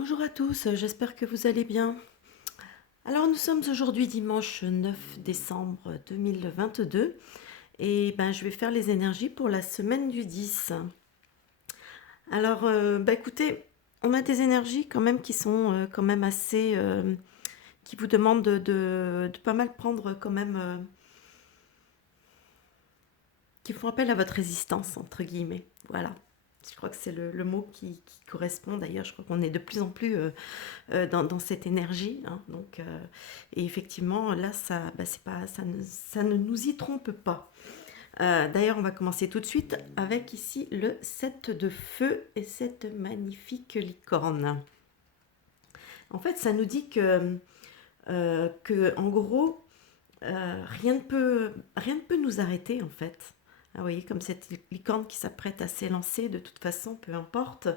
Bonjour à tous, j'espère que vous allez bien. Alors nous sommes aujourd'hui dimanche 9 décembre 2022 et je vais faire les énergies pour la semaine du 10. Alors écoutez, on a des énergies quand même qui sont quand même assez... qui vous demandent de pas mal prendre quand même... qui font appel à votre résistance, entre guillemets. Voilà. Je crois que c'est le mot qui correspond. D'ailleurs, je crois qu'on est de plus en plus dans cette énergie, hein. Donc, et effectivement, là, c'est pas, ça ne nous y trompe pas. D'ailleurs, on va commencer tout de suite avec ici le 7 de feu et cette magnifique licorne. En fait, ça nous dit que en gros, rien ne peut nous arrêter, en fait. Ah, vous voyez, comme cette licorne qui s'apprête à s'élancer, de toute façon, peu importe.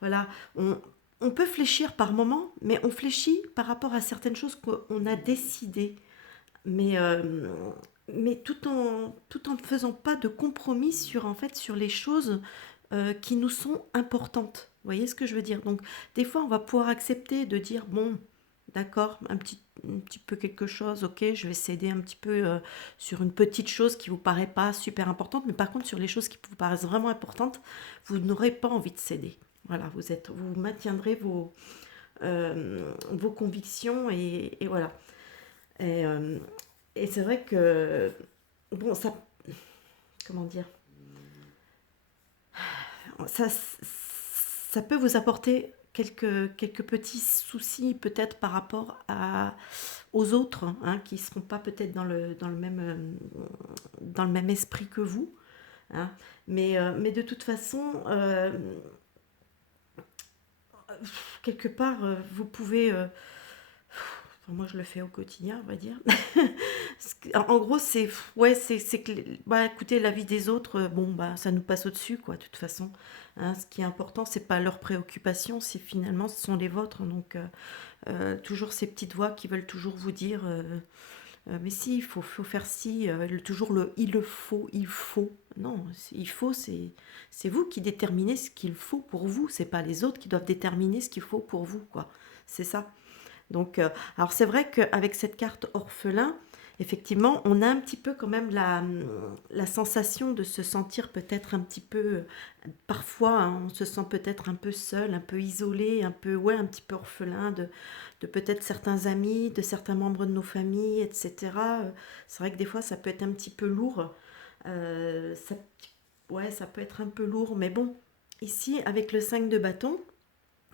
Voilà, on peut fléchir par moment, mais on fléchit par rapport à certaines choses qu'on a décidées. Mais, euh, mais tout en ne faisant pas de compromis sur, en fait, sur les choses qui nous sont importantes. Vous voyez ce que je veux dire? Donc, des fois, on va pouvoir accepter de dire, bon, d'accord, un petit peu quelque chose, ok, je vais céder un petit peu sur une petite chose qui vous paraît pas super importante, mais par contre, sur les choses qui vous paraissent vraiment importantes, vous n'aurez pas envie de céder. Voilà, vous maintiendrez vos convictions et voilà. Et, euh, et c'est vrai que, bon, comment dire, ça, ça peut vous apporter quelques petits soucis peut-être par rapport aux autres, hein, qui ne seront pas peut-être dans le même esprit que vous, hein. Mais de toute façon, quelque part, vous pouvez... enfin, moi, je le fais au quotidien, on va dire. En gros, c'est que, écoutez, la vie des autres, bon, ça nous passe au-dessus, quoi, de toute façon. Hein. Ce qui est important, c'est pas leurs préoccupations, c'est finalement, ce sont les vôtres. Donc, toujours ces petites voix qui veulent toujours vous dire, mais si, faut faire ci, toujours il faut. Non, il faut, c'est vous qui déterminez ce qu'il faut pour vous. C'est pas les autres qui doivent déterminer ce qu'il faut pour vous, quoi. C'est ça. Donc, alors c'est vrai qu'avec cette carte orphelin, effectivement, on a un petit peu quand même la sensation de se sentir peut-être un petit peu, parfois, hein, on se sent peut-être un peu seul, un peu isolé, un peu, ouais, un petit peu orphelin de peut-être certains amis, de certains membres de nos familles, etc. C'est vrai que des fois, ça peut être un petit peu lourd. Ça, ouais, ça peut être un peu lourd, mais bon, ici, avec le 5 de bâton,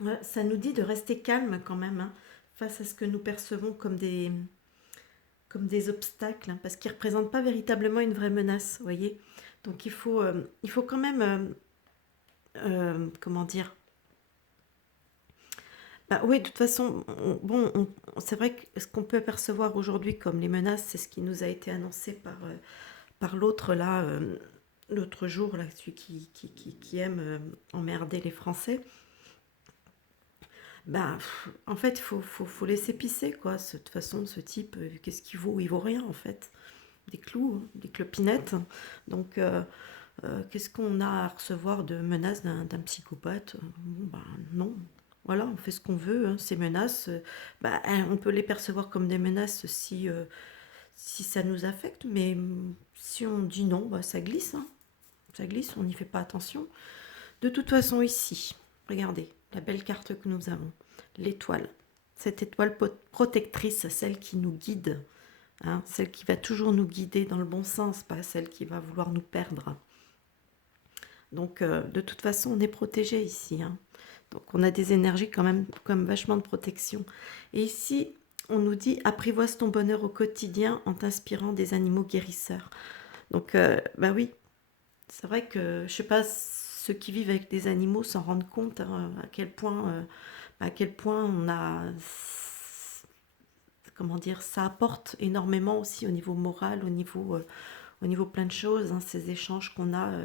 ouais, ça nous dit de rester calme quand même, hein, face à ce que nous percevons comme des obstacles, hein, parce qu'ils ne représentent pas véritablement une vraie menace, vous voyez. Donc il faut quand même, comment dire, oui, de toute façon, c'est vrai que ce qu'on peut percevoir aujourd'hui comme les menaces, c'est ce qui nous a été annoncé par l'autre là, l'autre jour, là, celui qui aime emmerder les Français. En fait, faut laisser pisser, quoi. De toute façon, ce type, qu'est-ce qu'il vaut? Il vaut rien, en fait. Des clous, hein, des clopinettes. Donc, qu'est-ce qu'on a à recevoir de menaces d'un psychopathe? Bon, non. Voilà, on fait ce qu'on veut, hein. Ces menaces, on peut les percevoir comme des menaces si ça nous affecte, mais si on dit non, ça glisse, hein. Ça glisse, on n'y fait pas attention. De toute façon, ici, regardez la belle carte que nous avons, l'étoile. Cette étoile protectrice, celle qui nous guide, hein, celle qui va toujours nous guider dans le bon sens, pas celle qui va vouloir nous perdre. Donc, de toute façon, on est protégé ici, hein. Donc, on a des énergies quand même comme vachement de protection. Et ici, on nous dit apprivoise ton bonheur au quotidien en t'inspirant des animaux guérisseurs. Donc, oui, c'est vrai que je sais pas, ceux qui vivent avec des animaux s'en rendent compte, hein, à quel point on a, comment dire, ça apporte énormément aussi au niveau moral, au niveau plein de choses, hein, ces échanges qu'on a,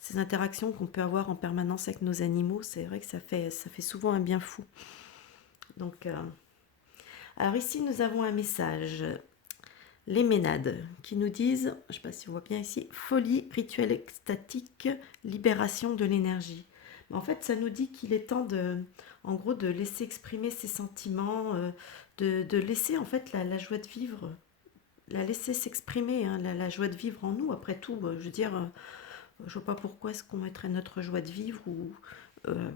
ces interactions qu'on peut avoir en permanence avec nos animaux, c'est vrai que ça fait souvent un bien fou. Donc, alors ici nous avons un message. Les Ménades qui nous disent, je ne sais pas si on voit bien ici, folie, rituel extatique, libération de l'énergie. En fait, ça nous dit qu'il est temps en gros, de laisser exprimer ses sentiments, de laisser en fait la joie de vivre, la laisser s'exprimer, hein, la joie de vivre en nous. Après tout, je veux dire, je vois pas pourquoi est-ce qu'on mettrait notre joie de vivre ou euh,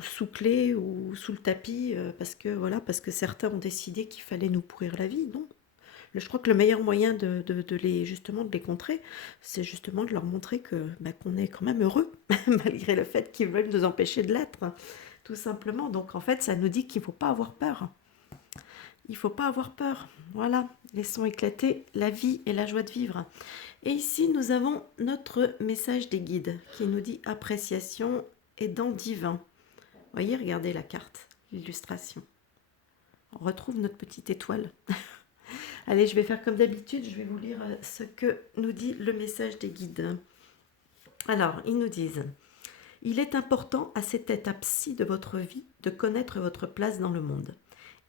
sous clé ou sous le tapis, parce que voilà, parce que certains ont décidé qu'il fallait nous pourrir la vie, non? Je crois que le meilleur moyen de les justement de les contrer, c'est justement de leur montrer que bah, qu'on est quand même heureux, malgré le fait qu'ils veulent nous empêcher de l'être, tout simplement. Donc en fait, ça nous dit qu'il ne faut pas avoir peur. Il ne faut pas avoir peur. Voilà, laissons éclater la vie et la joie de vivre. Et ici, nous avons notre message des guides qui nous dit appréciation et dents divin. Vous voyez, regardez la carte, l'illustration. On retrouve notre petite étoile. Allez, je vais faire comme d'habitude, je vais vous lire ce que nous dit le message des guides. Alors, ils nous disent: il est important à cette étape-ci de votre vie de connaître votre place dans le monde.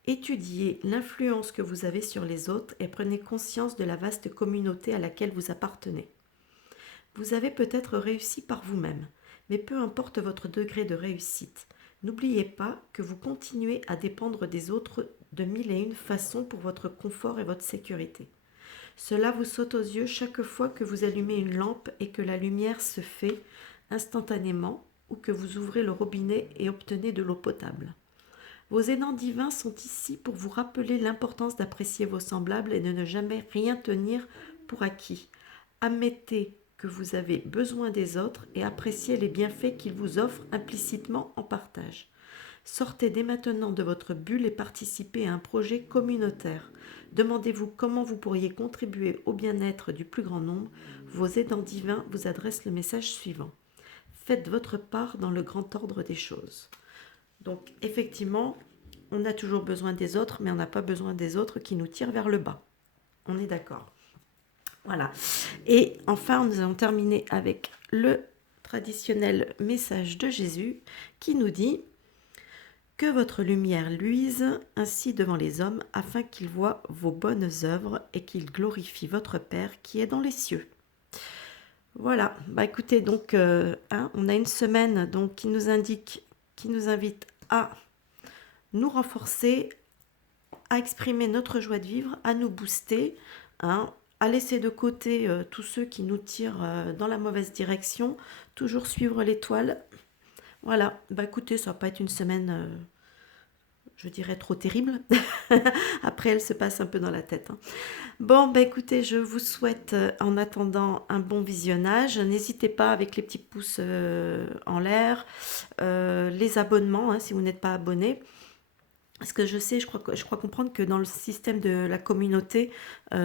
Étudiez l'influence que vous avez sur les autres et prenez conscience de la vaste communauté à laquelle vous appartenez. Vous avez peut-être réussi par vous-même, mais peu importe votre degré de réussite. N'oubliez pas que vous continuez à dépendre des autres de mille et une façons pour votre confort et votre sécurité. Cela vous saute aux yeux chaque fois que vous allumez une lampe et que la lumière se fait instantanément ou que vous ouvrez le robinet et obtenez de l'eau potable. Vos aidants divins sont ici pour vous rappeler l'importance d'apprécier vos semblables et de ne jamais rien tenir pour acquis. Admettez que vous avez besoin des autres et appréciez les bienfaits qu'ils vous offrent implicitement en partage. Sortez dès maintenant de votre bulle et participez à un projet communautaire. Demandez-vous comment vous pourriez contribuer au bien-être du plus grand nombre. Vos aidants divins vous adressent le message suivant. Faites votre part dans le grand ordre des choses. Donc effectivement, on a toujours besoin des autres, mais on n'a pas besoin des autres qui nous tirent vers le bas. On est d'accord. Voilà. Et enfin, nous allons terminer avec le traditionnel message de Jésus qui nous dit: que votre lumière luise ainsi devant les hommes, afin qu'ils voient vos bonnes œuvres et qu'ils glorifient votre Père qui est dans les cieux. Voilà, bah écoutez, donc on a une semaine donc qui nous invite à nous renforcer, à exprimer notre joie de vivre, à nous booster, hein, à laisser de côté tous ceux qui nous tirent dans la mauvaise direction, toujours suivre l'étoile. Voilà, bah écoutez, ça va pas être une semaine, je dirais, trop terrible. Après, elle se passe un peu dans la tête, hein. Bon, bah écoutez, je vous souhaite en attendant un bon visionnage. N'hésitez pas avec les petits pouces en l'air, les abonnements, hein, si vous n'êtes pas abonné. Parce que je sais, je crois comprendre que dans le système de la communauté,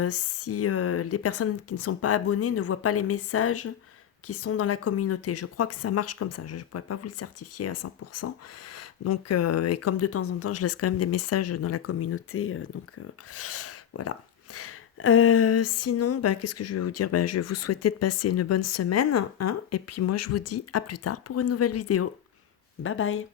si les personnes qui ne sont pas abonnées ne voient pas les messages qui sont dans la communauté, je crois que ça marche comme ça. Je ne pourrais pas vous le certifier à 100%. Donc, et comme de temps en temps, je laisse quand même des messages dans la communauté. Voilà. Sinon, bah, qu'est-ce que je vais vous dire? Bah, je vais vous souhaiter de passer une bonne semaine, hein, et puis moi, je vous dis à plus tard pour une nouvelle vidéo. Bye bye.